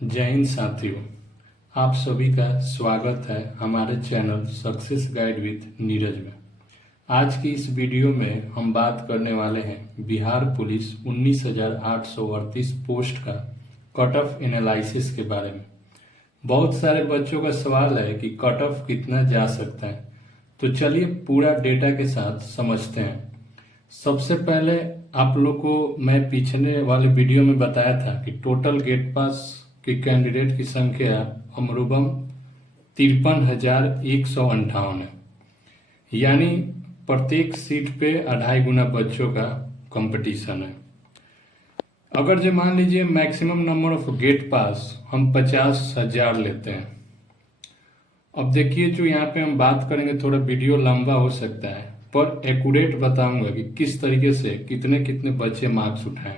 जय हिंद साथियों। आप सभी का स्वागत है हमारे channel success guide with Neeraj में। आज की इस वीडियो में हम बात करने वाले हैं बिहार पुलिस 19,838 पोस्ट का कट ऑफ एनालिसिस के बारे में। बहुत सारे बच्चों का सवाल है कि कट ऑफ कितना जा सकता है, तो चलिए पूरा डेटा के साथ समझते हैं। सबसे पहले आप लोग को मैं पिछले वाले वीडियो में बताया था कि टोटल गेट पास के कैंडिडेट की संख्या अमरूबम 53,158 है, यानी प्रत्येक सीट पे 2.5 गुना बच्चों का कंपटीशन है। अगर जो मान लीजिए मैक्सिमम नंबर ऑफ गेट पास हम 50,000 लेते हैं। अब देखिए जो यहाँ पे हम बात करेंगे, थोड़ा वीडियो लंबा हो सकता है पर एक्यूरेट बताऊंगा कि किस तरीके से कितने कितने बच्चे मार्क्स उठाएं।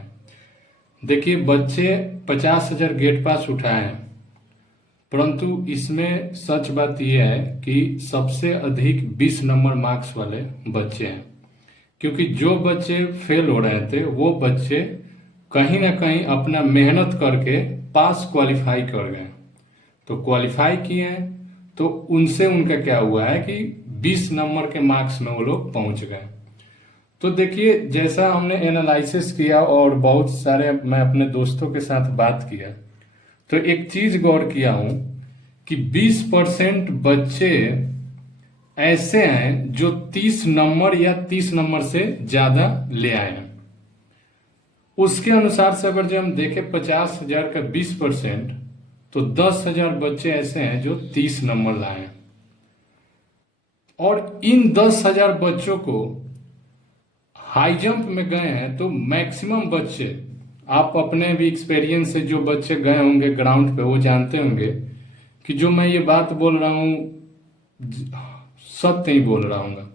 देखिए बच्चे 50,000 गेट पास उठाए हैं, परंतु इसमें सच बात यह है कि सबसे अधिक 20 नंबर मार्क्स वाले बच्चे हैं, क्योंकि जो बच्चे फेल हो रहे थे वो बच्चे कहीं ना कहीं अपना मेहनत करके पास क्वालिफाई कर गए। तो क्वालिफाई किए हैं तो उनसे उनका क्या हुआ है कि 20 नंबर के मार्क्स में वो लोग पहुंच गए। तो देखिए जैसा हमने एनालिसिस किया और बहुत सारे मैं अपने दोस्तों के साथ बात किया, तो एक चीज गौर किया हूं कि 20% बच्चे ऐसे हैं जो 30 नंबर या 30 नंबर से ज्यादा ले आए हैं। उसके अनुसार से अगर जो हम देखें 50,000 का 20%, तो 10,000 बच्चे ऐसे हैं जो 30 नंबर लाए हैं। और इन 10,000 बच्चों को हाई जंप में गए हैं तो मैक्सिमम बच्चे, आप अपने भी एक्सपीरियंस से जो बच्चे गए होंगे ग्राउंड पे वो जानते होंगे कि जो मैं ये बात बोल रहा हूं सत्य ही बोल रहा हूँ।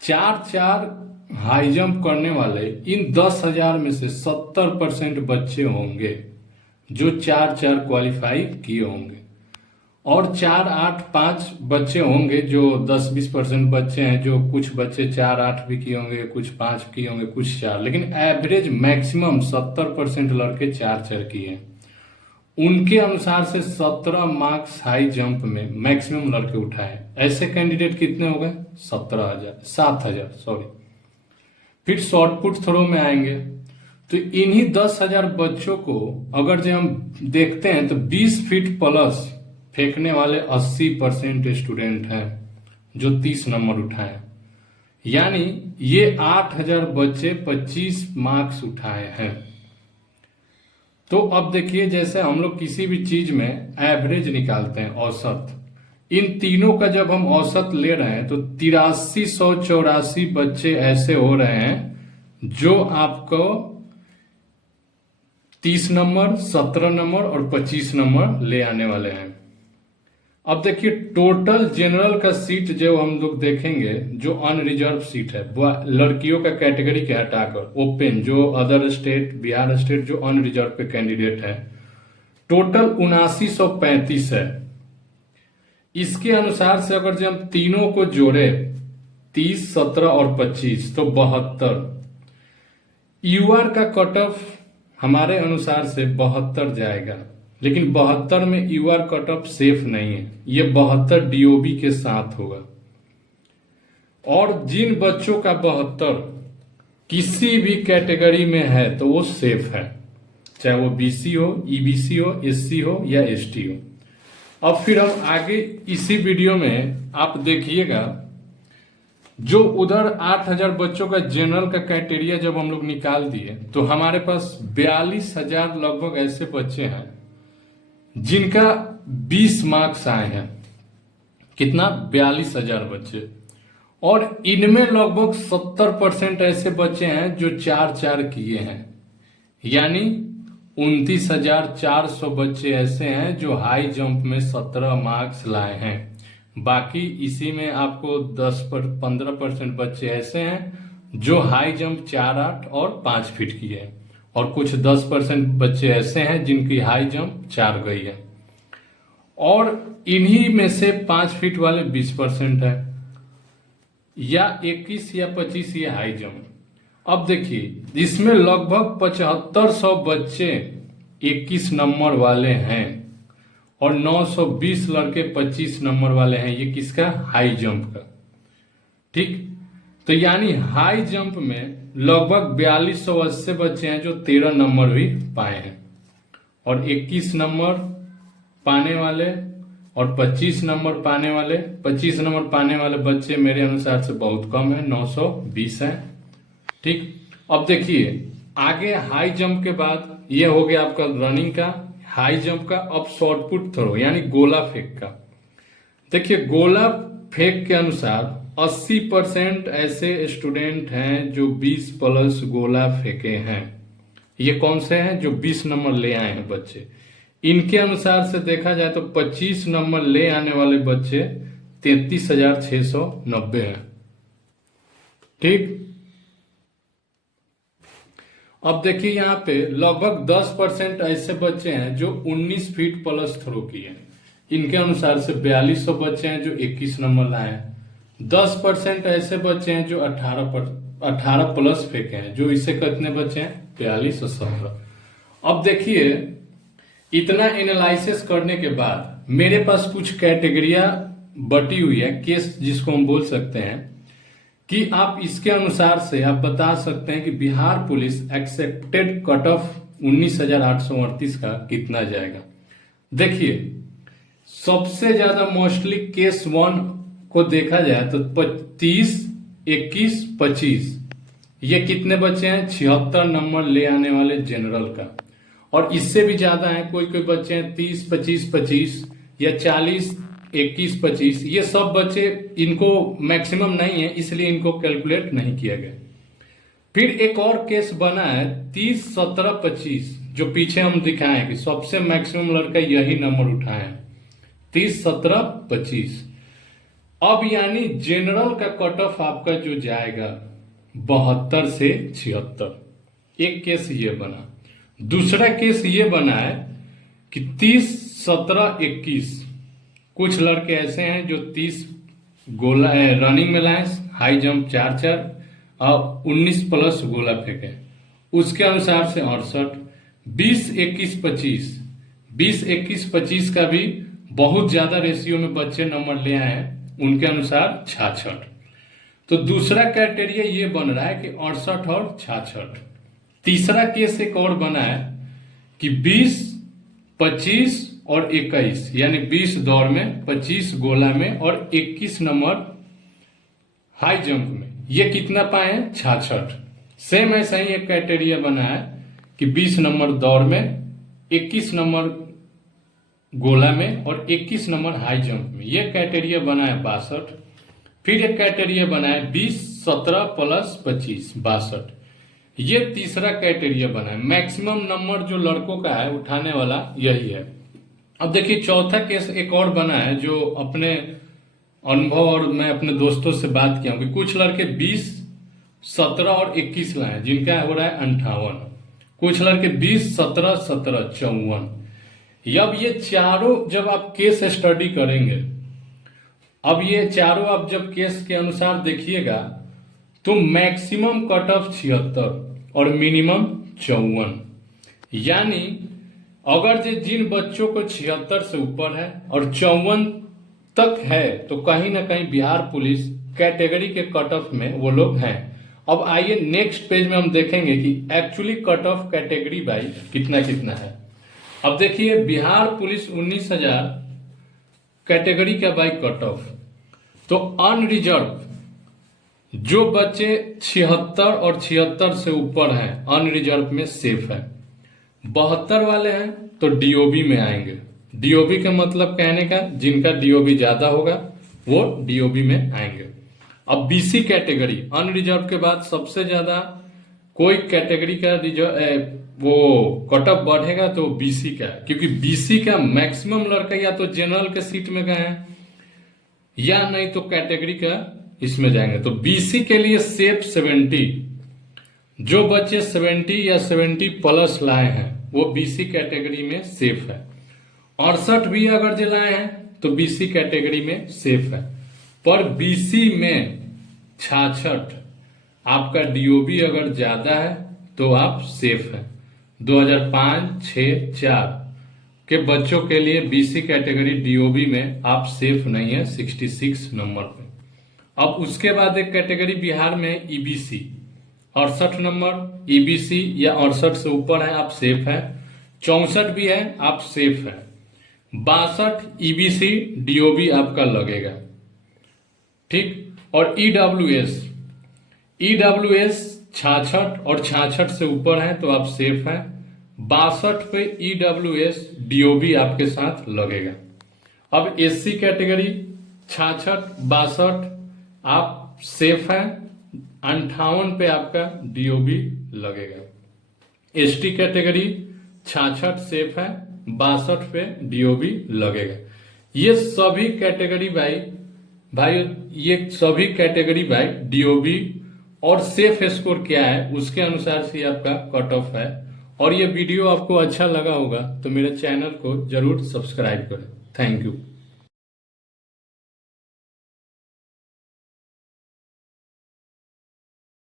4 हाई जंप करने वाले इन 10,000 में से 70% बच्चे होंगे जो 4 क्वालिफाई किए होंगे, और 4-8-5 बच्चे होंगे जो 10-20% बच्चे हैं जो कुछ बच्चे 4-8 भी किए होंगे, कुछ 5 किए होंगे, कुछ 4, लेकिन एवरेज मैक्सिमम 70% लड़के 4 किए हैं। उनके अनुसार से 17 मार्क्स हाई जंप में मैक्सिमम लड़के उठाए। ऐसे कैंडिडेट कितने हो गए? 7,000 सॉरी। फिर शॉर्ट पुट थ्रो में आएंगे तो इन्हीं 10,000 बच्चों को अगर जो हम देखते हैं तो 20 फीट प्लस फेंकने वाले 80% स्टूडेंट हैं जो 30 नंबर उठाए, यानी ये 8,000 बच्चे 25 मार्क्स उठाए हैं। तो अब देखिए जैसे हम लोग किसी भी चीज में एवरेज निकालते हैं, औसत, इन तीनों का जब हम औसत ले रहे हैं तो 8384 बच्चे ऐसे हो रहे हैं जो आपको 30 नंबर, 17 नंबर और 25 नंबर ले आने वाले हैं। अब देखिए टोटल जनरल का सीट जो हम लोग देखेंगे, जो अनरिजर्व सीट है लड़कियों का कैटेगरी के हटाकर ओपन, जो अदर स्टेट बिहार स्टेट जो अनरिजर्व पे कैंडिडेट है, टोटल 7935 है। इसके अनुसार से अगर जब हम तीनों को जोड़े 30, 17 और 25 तो 72। यूआर का कट ऑफ हमारे अनुसार से 72 जाएगा, लेकिन 72 में यूआर कट ऑफ सेफ नहीं है, ये 72 डीओबी के साथ होगा। और जिन बच्चों का 72 किसी भी कैटेगरी में है तो वो सेफ है, चाहे वो बीसी हो, ईबीसी हो, एससी हो या एसटी हो। अब फिर हम आगे इसी वीडियो में आप देखिएगा, जो उधर 8,000 बच्चों का जनरल का क्राइटेरिया जब हम लोग निकाल दिए तो हमारे पास 42,000 लगभग ऐसे बच्चे हैं जिनका 20 मार्क्स आए हैं। कितना? 42,000 बच्चे। और इनमें लगभग 70% ऐसे बच्चे हैं जो 4 किए हैं, यानी 29,400 बच्चे ऐसे हैं जो हाई जंप में 17 मार्क्स लाए हैं। बाकी इसी में आपको 10-15% बच्चे ऐसे हैं जो हाई जंप 4-8 और 5 फीट किए हैं, और कुछ 10% बच्चे ऐसे हैं जिनकी हाई जंप 4 गई है, और इन्हीं में से 5 फीट वाले 20% है, या 21 या 25 ये हाई जंप। अब देखिए इसमें लगभग 7500 बच्चे 21 नंबर वाले हैं और 920 लड़के 25 नंबर वाले हैं। ये किसका? हाई जंप का। ठीक, तो यानी हाई जंप में लगभग 4280 बच्चे हैं जो 13 नंबर भी पाए हैं, और 21 नंबर पाने वाले और 25 नंबर पाने वाले, 25 नंबर पाने वाले बच्चे मेरे अनुसार से बहुत कम है, 920 है। ठीक, अब देखिए आगे हाई जंप के बाद ये हो गया आपका रनिंग का, हाई जंप का। अब शॉर्टपुट थ्रो यानी गोला फेंक का। देखिए गोला फेंक के अनुसार 80% ऐसे स्टूडेंट हैं जो 20 प्लस गोला फेंके हैं। ये कौन से हैं? जो 20 नंबर ले आए हैं बच्चे। इनके अनुसार से देखा जाए तो 25 नंबर ले आने वाले बच्चे 33,690 हैं। ठीक, अब देखिए यहाँ पे लगभग 10% ऐसे बच्चे हैं जो 19 फीट प्लस थ्रो किए हैं। इनके अनुसार से 4200 बच्चे हैं जो 21 नंबर लाए हैं। 10% ऐसे बच्चे हैं जो 18 प्लस फेंके हैं, जो इससे कितने बच्चे हैं? 42 और 17। अब देखिए इतना एनालिसिस करने के बाद मेरे पास कुछ कैटेगरिया बटी हुई है, केस जिसको हम बोल सकते हैं, कि आप इसके अनुसार से आप बता सकते हैं कि Bihar police accepted cut off 19,838 का कितना जाएगा। देखिए सबसे ज्यादा मोस्टली केस 1 को देखा जाए तो 30, 21, 25 ये कितने बच्चे हैं? 76 नंबर ले आने वाले जनरल का। और इससे भी ज्यादा है, कोई कोई बच्चे हैं 30, 25, 25 या 40, 21, 25। ये सब बच्चे, इनको मैक्सिमम नहीं है इसलिए इनको कैलकुलेट नहीं किया गया। फिर एक और केस बना है 30, 17, 25, जो पीछे हम दिखाएं कि सबसे मैक्सिमम लड़का यही नंबर उठाए हैं, 30, 17, 25। अब यानी जनरल का कट ऑफ आपका जो जाएगा 72 से 76। एक केस ये बना। दूसरा केस ये बना है कि 30, 17, 21 कुछ लड़के ऐसे हैं जो 30 गोला रनिंग में लाए, हाई जंप 4-4 और 19 प्लस गोला फेंके। उसके अनुसार से 68। 20, 21, 25, 20, 21, 25 का भी बहुत ज्यादा रेशियो में बच्चे नंबर ले आए हैं, उनके अनुसार 66। तो दूसरा क्राइटेरिया ये बन रहा है कि 68 और 66। तीसरा केस एक और बना है कि 20, 25 और 21 यानी 20 दौड़ में, 25 गोला में और 21 नंबर हाई जंप में, ये कितना पाए हैं? 66। सेम ऐसा ही एक क्राइटेरिया बना है कि 20 नंबर दौड़ में, 21 नंबर गोला में और 21 नंबर हाई जंप में, ये क्राइटेरिया बना है 62। फिर एक क्राइटेरिया बना है 20, 17 प्लस 25, 62। ये तीसरा क्राइटेरिया बना है। मैक्सिमम नंबर जो लड़कों का है उठाने वाला यही है। अब देखिए चौथा केस एक और बना है जो अपने अनुभव और मैं अपने दोस्तों से बात किया हूं कि कुछ लड़के 20, 17 और 21 लाए जिनका हो रहा है 58। कुछ लड़के 20, 17, 17, 54। अब ये चारों जब आप केस स्टडी करेंगे, अब ये चारों आप जब केस के अनुसार देखिएगा तो मैक्सिमम कट ऑफ 76 और मिनिमम 54। यानी अगर जिन बच्चों को 76 से ऊपर है और 54 तक है तो कहीं ना कहीं बिहार पुलिस कैटेगरी के कट ऑफ में वो लोग हैं। अब आइए नेक्स्ट पेज में हम देखेंगे कि actually cut off category by कितना कितना है। अब देखिए बिहार पुलिस 19,000 कैटेगरी का बाई कट ऑफ, तो अनरिजर्व जो बच्चे 76 और 76 से ऊपर हैं अनरिजर्व में सेफ है। 72 वाले हैं तो डीओबी में आएंगे। डीओबी का मतलब कहने का जिनका डीओबी ज्यादा होगा वो डीओबी में आएंगे। अब बीसी कैटेगरी अनरिजर्व के बाद सबसे ज्यादा कोई कैटेगरी का वो कट ऑफ बढ़ेगा तो बीसी का, क्योंकि बीसी का मैक्सिमम लड़का या तो जनरल के सीट में गए हैं या नहीं तो कैटेगरी का इसमें जाएंगे। तो बीसी के लिए सेफ 70, जो बच्चे 70 या 70 प्लस लाए हैं वो बीसी कैटेगरी में सेफ है। 68 भी अगर जो लाए हैं तो बीसी कैटेगरी में सेफ है। पर बीसी में 66 आपका डीओबी अगर ज्यादा है तो आप सेफ है। 2005, 6, 4 के बच्चों के लिए बीसी कैटेगरी डीओबी में आप सेफ नहीं है 66 नंबर पे। अब उसके बाद एक कैटेगरी बिहार में ईबीसी 68 नंबर, ईबीसी या 68 से ऊपर है आप सेफ है। 64 भी है आप सेफ है। 62 ईबीसी डीओबी आपका लगेगा, ठीक। और ईडब्ल्यूएस 66 और 66 से ऊपर है तो आप सेफ हैं। 62 पे ईडब्ल्यूएस डीओबी आपके साथ लगेगा। अब एससी कैटेगरी 66, 62 आप सेफ हैं। 58 पे आपका डीओबी लगेगा। एसटी कैटेगरी 66 सेफ है, 62 पे डीओबी लगेगा। ये सभी कैटेगरी ये सभी कैटेगरी बाई डीओबी और सेफ स्कोर क्या है उसके अनुसार से आपका कट ऑफ है। और ये वीडियो आपको अच्छा लगा होगा तो मेरे चैनल को जरूर सब्सक्राइब करें। Thank you.